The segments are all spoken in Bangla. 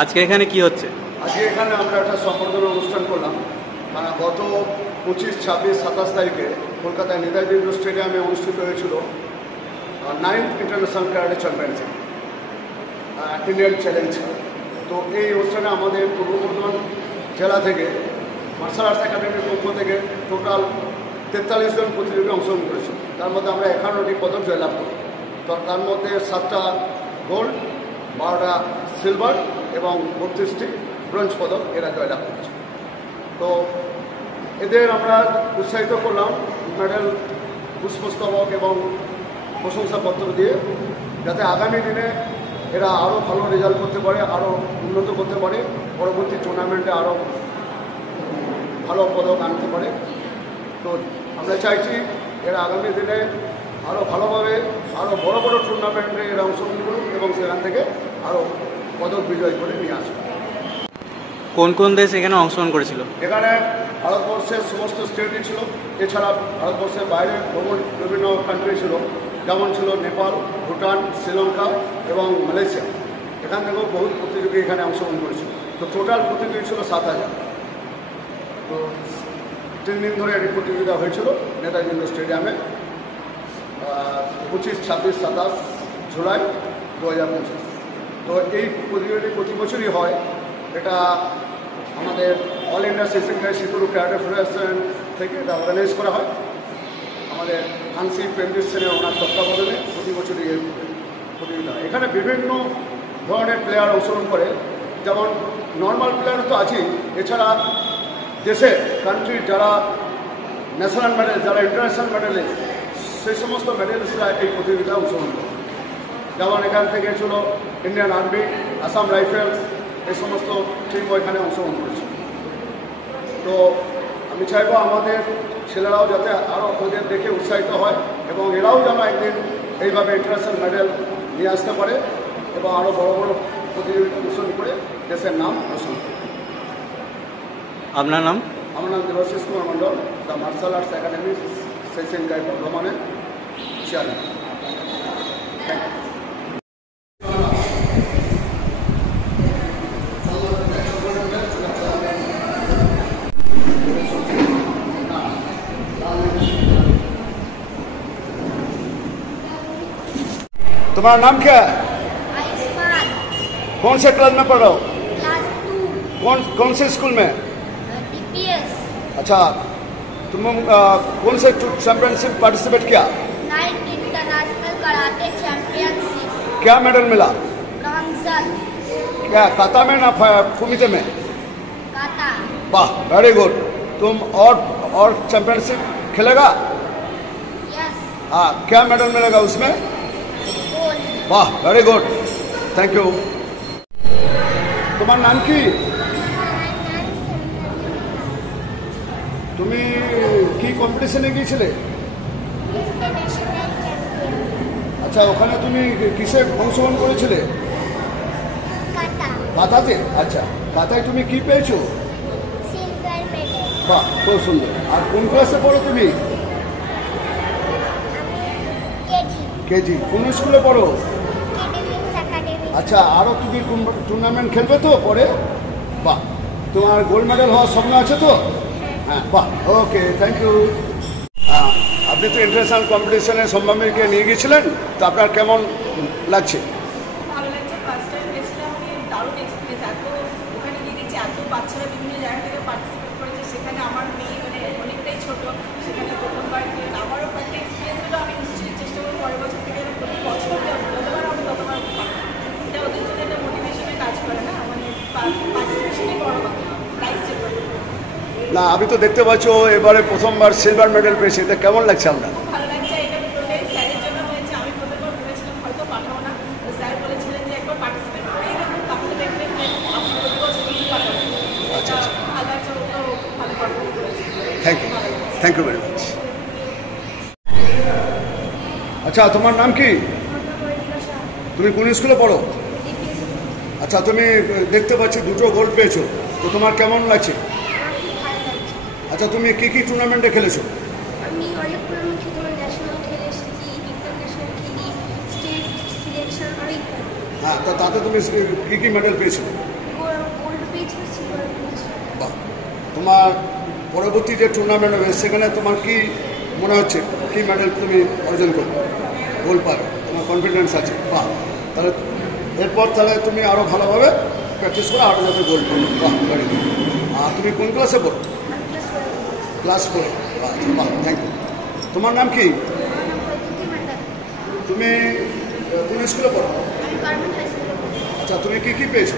আজকে এখানে কি হচ্ছে? আজকে এখানে আমরা একটা সম্বর্ধনা অনুষ্ঠান করলাম। গত 25, 26, 27 তারিখে কলকাতায় নেতাজি ইন্ডোর স্টেডিয়ামে অনুষ্ঠিত হয়েছিল 9th international karate championship, Indian challenge. তো এই অনুষ্ঠানে আমাদের পূর্ব বর্ধমান জেলা থেকে মার্শাল আর্টস একাডেমির পক্ষ থেকে টোটাল 43 জন প্রতিযোগী অংশগ্রহণ করেছে। তার মধ্যে আমরা 51টি পদক জয়লাভ করি। তো তার মধ্যে 7টা গোল্ড, 12টা সিলভার এবং 32টি ব্রোঞ্জ পদক এরা জয়লাভ করেছে। তো এদের আমরা উৎসাহিত করলাম মেডেল, পুষ্পস্তবক এবং প্রশংসাপত্র দিয়ে, যাতে আগামী দিনে এরা আরও ভালো রেজাল্ট করতে পারে, আরও উন্নত করতে পারে, পরবর্তী টুর্নামেন্টে আরও ভালো পদক আনতে পারে। তো আমরা চাইছি এরা আগামী দিনে আরও ভালোভাবে আরও বড় বড় টুর্নামেন্টে এরা অংশগ্রহণ করুক এবং সেখান থেকে আরও পদক বিজয় করে নিয়ে আসুক। কোন কোন দেশ এখানে অংশগ্রহণ করেছিল? এখানে ভারতবর্ষের সমস্ত স্টেটই ছিল, এছাড়া ভারতবর্ষের বাইরে বিভিন্ন কান্ট্রি ছিল, যেমন ছিল নেপাল, ভুটান, শ্রীলঙ্কা এবং মালয়েশিয়া। এখান থেকেও বহু প্রতিযোগী এখানে অংশগ্রহণ করেছিল। তো টোটাল প্রতিযোগী ছিল 7000। তো 3 দিন ধরে এই প্রতিযোগিতা হয়েছিল নেতাজি ইন্ডোর স্টেডিয়ামে 25, 26, 27 জুলাই 2025। তো এই প্রতিযোগিতা প্রতি বছরই হয়। এটা আমাদের অল ইন্ডিয়া সেশনকারী শিকুরু ক্যারাটে ফেডারেশন থেকে এটা অর্গানাইজ করা হয়। আমাদের হানসি পেন্ডিস সেনের ওনার তত্ত্বাবধানে প্রতি বছরই এর প্রতিযোগিতা হয়। এখানে বিভিন্ন ধরনের প্লেয়ার অংশগ্রহণ করে, যেমন নর্মাল প্লেয়ার তো আছেই, এছাড়া দেশের কান্ট্রির যারা ন্যাশনাল মেডেল, যারা ইন্টারন্যাশনাল মেডেলিস্ট, সেই সমস্ত মেডেলিস্টরা এই প্রতিযোগিতায় অংশগ্রহণ করে। যেমন এখান থেকে ছিল ইন্ডিয়ান আর্মি, আসাম রাইফেলস, এই সমস্ত টিমও এখানে অংশগ্রহণ করেছে। তো আমি চাইবো আমাদের ছেলেরাও যাতে আরও ওদের দেখে উৎসাহিত হয় এবং এরাও যেন একদিন এইভাবে ইন্টারন্যাশনাল মেডেল নিয়ে আসতে পারে এবং আরও বড় বড় প্রতিযোগিতা অংশগ্রহণ করে দেশের নাম রোশন করে। আপনার নাম? আমার নাম Debashis Kumar Mondal, the martial arts academy সেশনকারী বর্ধমানের চেয়ারম্যান। Thank you. तुम्हारा नाम क्या है? आयुष्मान। कौन से क्लास में पढ़ रहे हो? क्लास 2 कौन से स्कूल में? DPS। अच्छा, तुम कौन से चैंपियनशिप पार्टिसिपेट किया? 9th international karate championship. क्या मेडल मिला? ब्रॉन्ज। क्या काता में ना फुमिते में? काता। वाह, वेरी गुड। तुम और चैंपियनशिप खेलेगा? यस। हाँ, क्या मेडल मिलेगा उसमें? गोल्ड। वाह, वेरी गुड, थैंक यू। তোমার নাম কি? তুমি কি কম্পিটিশনে গিয়েছিলে? International champion. আচ্ছা, ওখানে তুমি কিসে অংশগ্রহণ করেছিলে? काता। কাতাতে? আচ্ছা, কাতায় তুমি কি পেয়েছো? Silver medal. বাহ, খুব সুন্দর। আর কোন ক্লাসে পড়ো তুমি? केजी। কেজি। কোন স্কুলে পড়ো? केडीविंग्स एकेडमी। আচ্ছা, আরও তুমি টুর্নামেন্ট খেলবে তো পরে? বাহ, তোমার গোল্ড মেডেল হওয়ার স্বপ্ন আছে তো? হ্যাঁ, বাহ, ওকে, থ্যাংক ইউ। আপনি তো ইন্টারন্যাশনাল কম্পিটিশনে সম্ভাবনাকে নিয়ে গিয়েছিলেন, তো আপনার কেমন লাগছে? ভালো লাগছে। ফার্স্ট টাইম গেছিলাম, দারুণ এক্সপিরিয়েন্স। এত ওখানে গিয়ে দেখছি এত বাচ্চারা বিভিন্ন জায়গা থেকে পার্টিসিপেট করেছে। সেখানে আমার মেয়ে অনেকটাই ছোট, সেখানে প্রথমবার গিয়ে আমারও একটা এক্সপিরিয়েন্স হলো। আমি নিশ্চয়ই চেষ্টা করবো পরের বছর থেকে প্রতি বছর যতবার হবে ততবার এটা ওদের জন্য একটা মোটিভেশনের কাজ করে না, মানে পার্টিসিপেশনই বড় কথা, প্রাইজ চেক করে। না, আমি তো দেখতে পাচ্ছি ও এবারে প্রথমবার সিলভার মেডেল পেয়েছে, এটা কেমন লাগছে আপনার? খুব ভালো লাগছে। এটা টোটালি স্যারের জন্য হয়েছে। আমি প্রথমবার ভেবেছিলাম হয়তো পাঠাবো না, তো স্যার বলেছিলেন যে একবার পার্টিসিপেট করেই দেখুন, তাহলে দেখবেন যে আপনি প্রতি বছর কিন্তু পাঠাবেন। আচ্ছা, আচ্ছা, ভালো লাগছে। ওটাও ভালো পারফর্ম করেছে। Thank you, thank you very much. আচ্ছা, তোমার নাম কি? তুমি কোন স্কুলে পড়ো? আচ্ছা, তুমি দেখতে পাচ্ছি দুটো গোল্ড পেয়েছো, তো তোমার কেমন লাগছে? আচ্ছা, তুমি কি কি টুর্নামেন্টে খেলেছো? আমি অনেক টুর্নামেন্ট যেমন ন্যাশনাল খেলে এসেছি, ইন্টারন্যাশনাল খেলি, স্টেট সিলেকশন অনেক। হ্যাঁ, তাতে তুমি কি কি মেডেল পেয়েছো? তোমার পরবর্তী যে টুর্নামেন্ট হবে সেখানে তোমার কি মনে হচ্ছে কি মেডেল তুমি অর্জন করবে, গোল্ড পাবে, তোমার কনফিডেন্স আছে? বাহ, তাহলে এরপর তাহলে তুমি আরও ভালোভাবে প্র্যাকটিস করে আরও যাতে গোল্ড পাবে। বাহ, ভেরি গুড। আর তুমি কোন ক্লাসে পড়ো? ক্লাস 4। আচ্ছা, বাহ, থ্যাংক ইউ। তোমার নাম কি? তুমি কোন স্কুলে পড়ো? আচ্ছা, তুমি কি কি পেয়েছো?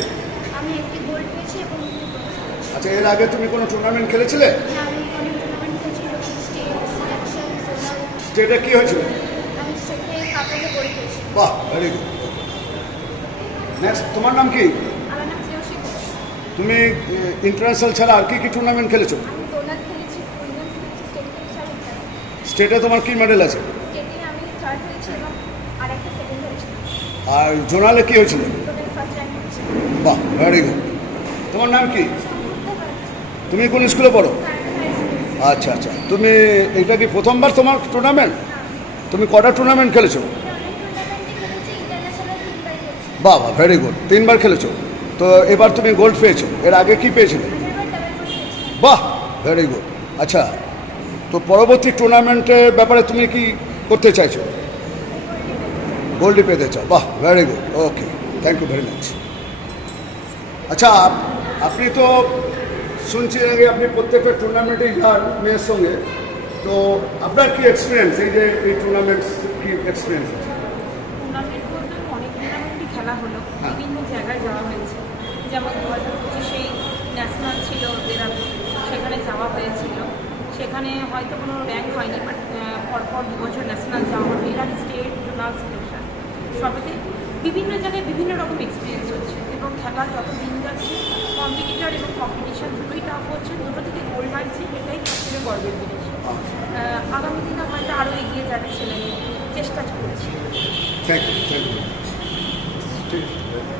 আমি একটি গোল্ড পেয়েছি এবং দুটি ব্রোঞ্জ পেয়েছি। আচ্ছা, এর আগে তুমি কোনো টুর্নামেন্ট খেলেছিলে? হ্যাঁ, আমি অনেক টুর্নামেন্ট খেলেছি, স্টেট, সিলেকশন, জোনাল। স্টেটে কি হয়েছিল? আমি স্টেটে কাপড়ে গোল্ড পেয়েছি। বাহ, ভেরি গুড। নেক্সট, তোমার নাম কি? আমার নাম শ্রেয়সী ঘোষ। তুমি ইন্টারন্যাশনাল ছাড়া আর কি কি টুর্নামেন্ট খেলেছো? আমি জোনাল খেলেছি, ইউনিয়ন খেলেছি, স্টেট খেলেছি আর ইন্টার। স্টেটে তোমার কি মেডেল আছে? স্টেটে আমি থার্ড হয়েছি এবং আর একটা সেকেন্ড হয়েছি। আর জোনালে কি হয়েছিল? টোটাল ফার্স্ট র্যাঙ্ক হয়েছি। বাহ, ভেরি গুড। তোমার নাম কি? সম্পূর্ণ পারছি। তুমি কোন স্কুলে পড়ো? High school. আচ্ছা আচ্ছা, তুমি এটা কি প্রথমবার তোমার টুর্নামেন্ট? তুমি কটা টুর্নামেন্ট খেলেছো? আমি অনেক টুর্নামেন্টে খেলেছি, ইন্টারন্যাশনাল 3বার খেলেছি। বাহ বাহ, ভেরি গুড। 3বার খেলেছো, তো এবার তুমি গোল্ড পেয়েছো। এর আগে কি পেয়েছিলে? আগেরবার ডাবল গোল্ড পেয়েছি। বাহ, ভেরি গুড। আচ্ছা, তো পরবর্তী টুর্নামেন্টের ব্যাপারে তুমি কি করতে চাইছো? গোল্ডই পেতে চাও। বাহ, very good. Okay, thank you very much. আচ্ছা, আপনি তো শুনছি আগে আপনি প্রত্যেকটা টুর্নামেন্টেই যান মেয়ের সঙ্গে, তো আপনার কি এক্সপিরিয়েন্স, এই যে এই টুর্নামেন্ট কি এক্সপিরিয়েন্স আছে? টুর্নামেন্ট বলতে অনেক টুর্নামেন্টই খেলা হলো, হ্যাঁ। বিভিন্ন জায়গায় যাওয়া হয়েছে। যেমন 2025-এই ন্যাশনাল ছিল দেরাদুন, সেখানে যাওয়া হয়েছিল। সেখানে হয়তো কোনো র্যাঙ্ক হয়নি, বাট পরপর 2 বছর ন্যাশনাল যাওয়া হলো। এর আগে স্টেট, জোনাল, সিলেকশন, সবেতে বিভিন্ন জায়গায় বিভিন্ন রকম এক্সপিরিয়েন্স হচ্ছে। এবং খেলা যত দিন যাচ্ছে কম্পিটিটর এবং কম্পিটিশন দুটোই টাফ হচ্ছে, দুটো থেকে গোল্ড আনছে, এটাই সবথেকে গর্বের জিনিস। আগামী দিনে হয়তো আরও এগিয়ে যাবে ছেলেমেয়ে, চেষ্টা চলছে। Thank you, thank you. ঠিক আছে।